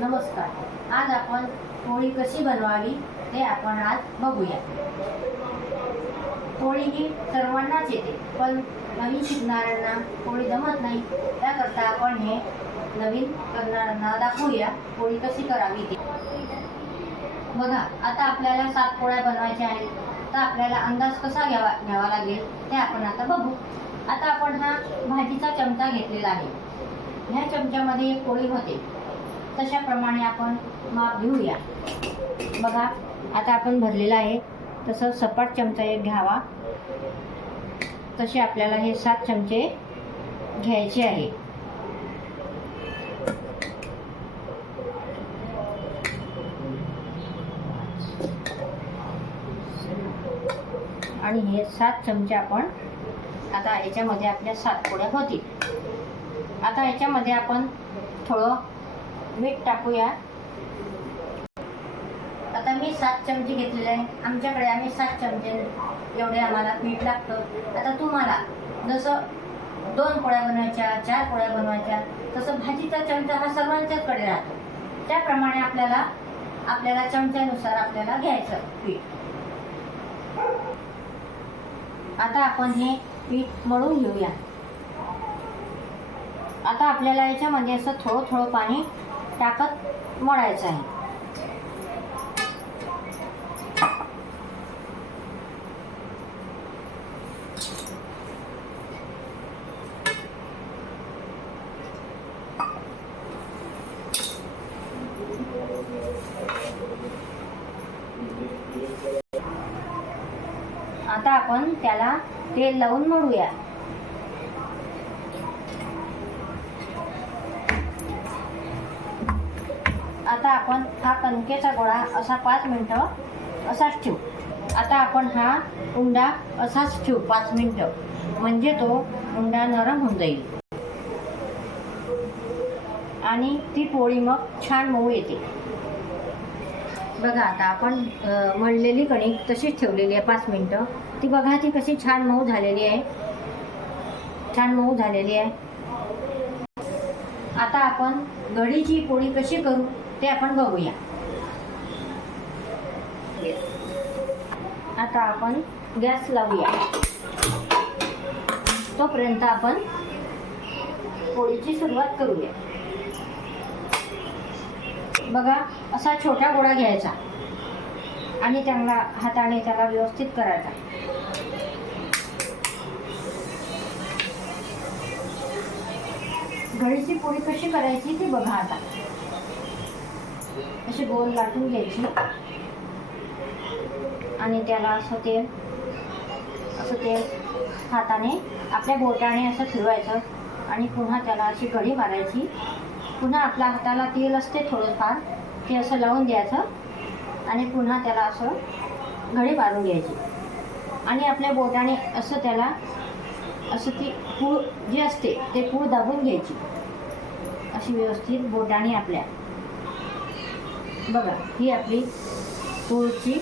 नमस्कार. आज आपण पोळी कशी बनवावी ते आपण आज बघूया. पोळी ही सर्वांनाच येते पण नवीन शिकणाऱ्यांना पोळी जमत नाही. त्याकरता आपण हे नवीन करणाऱ्यांना दाखवूया पोळी कशी करावी ते. बघा आता आपल्याला सात पोळ्या बनवायच्या आहेत. तर आपल्याला अंदाज कसा घ्यावा घ्यावा लागेल ते आपण आता बघू. आता आपण हा भाजीचा चमचा घेतलेला आहे. ह्या चमच्यामध्ये एक पोळी होते. तशाप्रमाणे आपण माप घेऊया. बघा आता आपण भरलेला आहे. तसं सपाट चमचा एक घ्यावा. तसे आपल्याला हे सात चमचे घ्यायचे आहे. आणि हे सात चमचे आपण आता याच्यामध्ये आपल्या सात पोळ्या होतील. आता याच्यामध्ये आपण थोडं मीठ टाकूया. आता मी सात चमचे घेतलेले आहे. आमच्याकडे आम्ही सात चमचे एवढे आम्हाला मीठ लागतं. आता तुम्हाला जसं दोन पोळ्या बनवायच्या चार पोळ्या बनवायच्या तसं भाजीचा चमचा हा सर्वांच्याचकडे राहतो. त्याप्रमाणे आपल्याला आपल्याला चमच्यानुसार आपल्याला घ्यायचं पीठ. आता आपण हे पीठ मळून घेऊया. आता आपल्याला याच्यामध्ये असं थोडं थोडं पाणी टाकत मळायचं आहे. आता आपण त्याला तेल लावून मळूया आता आपण हा कणकेचा गोळा असा पाच मिनटं असाच ठेवू. आता आपण हा उंडा असाच ठेवू पाच मिनटं. म्हणजे तो उंडा नरम होऊन जाईल. आणि ती पोळी मग छान मऊ येते. बघा आता आपण मळलेली कणिक तशीच ठेवलेली आहे पाच मिनटं. ती बघा ती कशी छान मऊ झालेली आहे. छान मऊ झालेली आहे. आता आपण गडीची पोळी कशी करू? ते आपण बघूया. आता आपण गॅस लावूया. तोपर्यंत आपण पोळीची सुरुवात करूया. बघा असा छोटा गोळा घ्यायचा. आणि त्यांना हाताने त्याला व्यवस्थित करायचा. घडीची पोळी कशी करायची ती बघा आता. अशी गोल लाटून घ्यायची. आणि त्याला असं ते असं ते हाताने आपल्या बोटाने असं फिरवायचं. आणि पुन्हा त्याला अशी घडी मारायची. पुन्हा आपल्या हाताला तेल असते थोडंफार ते असं लावून द्यायचं. आणि पुन्हा त्याला असं घडी मारून घ्यायची. आणि आपल्या बोटाने असं त्याला असं ती पूळ जी असते ते पूळ दाबून घ्यायची. अशी व्यवस्थित बोटाने आपल्या बघा ही आपली पूळची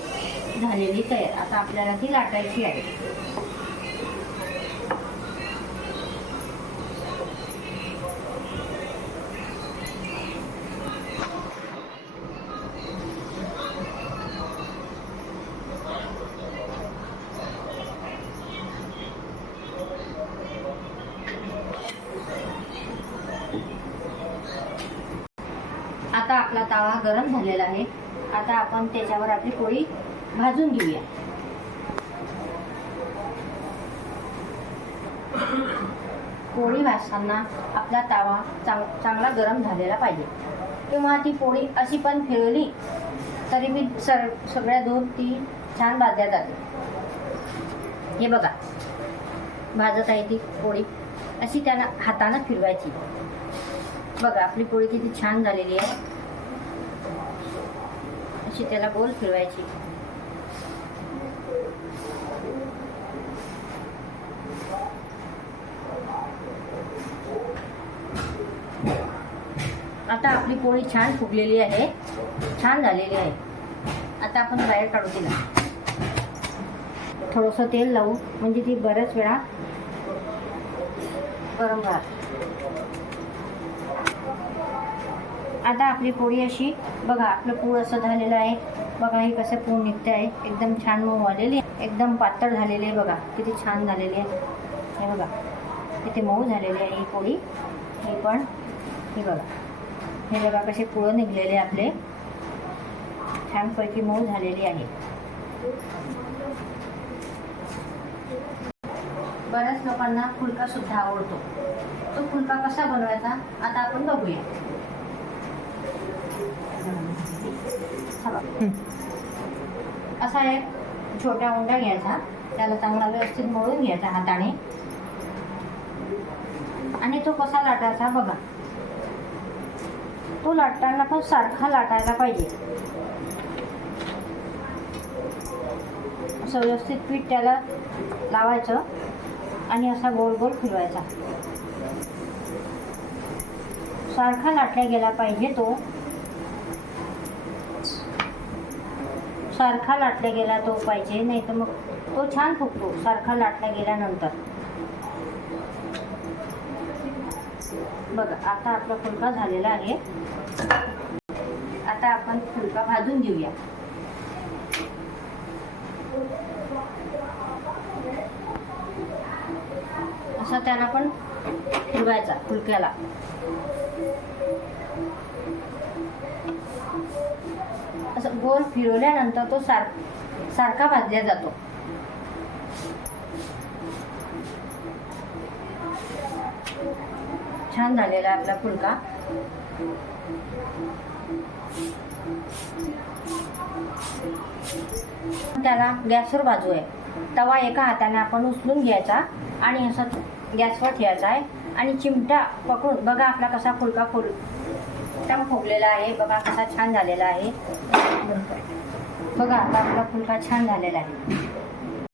झालेली तयार. आता आपल्याला ती लाटायची आहे. आता आपला तवा गरम झालेला आहे. आता आपण त्याच्यावर आपली पोळी भाजून घेऊया. पोळी भाजताना आपला तवा चांग चांगला गरम झालेला पाहिजे. किंवा ती पोळी अशी पण फिरवली तरी मी सर सगळ्या दोन ती छान भाजल्या जाते. हे बघा. भाजत आहे ती पोळी. अशी त्यानं हातानं फिरवायची. बघा आपली पोळी किती छान झालेली आहे. अशी त्याला गोल फिरवायची. आता आपली पोळी छान फुगलेली आहे. छान झालेली आहे. आता आपण बाहेर काढू तिला. थोडंसं तेल लावू म्हणजे ती बऱ्याच वेळा गरम राहते. आता आपली पोळी अशी बघा आपलं पूळ असं झालेलं आहे. बघा हे कसं पूळ निघते आहे. एकदम छान मऊ आलेली आहे. एकदम पातळ झालेली आहे बघा. किती छान झालेली आहे. हे बघा. किती मऊ झालेली आहे ही पोळी. हे पण हे बघा. हे बघा कसे पुळं निघलेले आपले. छानपैकी मऊ झालेली आहे. बऱ्याच लोकांना फुलका सुद्धा आवडतो. तो फुलका कसा बनवायचा? आता आपण बघूया. हा असा एक छोट्या उंडा घ्यायचा. त्याला चांगला व्यवस्थित मळून घ्यायचा हाताने. आणि तो कसा लाटायचा बघा. तो लाटताना पण सारखा लाटायला पाहिजे. असं व्यवस्थित पीठ त्याला लावायचं आणि असा गोल गोल फिरवायचा. सारखा लाटला गेला पाहिजे तो. सारखा लाटला गेला तो पाहिजे नाही तर मग तो छान फुगतो सारखा लाटला गेल्यानंतर. बघा आता आपला फुलका झालेला आहे. आता आपण फुलका भाजून घेऊया. असा त्याला पण फिरवायचा फुलक्याला. असं गोल फिरवल्यानंतर तो सार सारखा भाजला जातो. छान झालेला आहे आपला फुलका. त्याला गॅसवर बाजू आहे तवा एका हाताने आपण उचलून घ्यायचा आणि असं गॅसवर ठेवायचा आहे. आणि चिमटा पकडून बघा आपला कसा फुलका फुल एकदम फुगलेला आहे. बघा कसा छान झालेला आहे. बघा आता आपला फुलका छान झालेला आहे.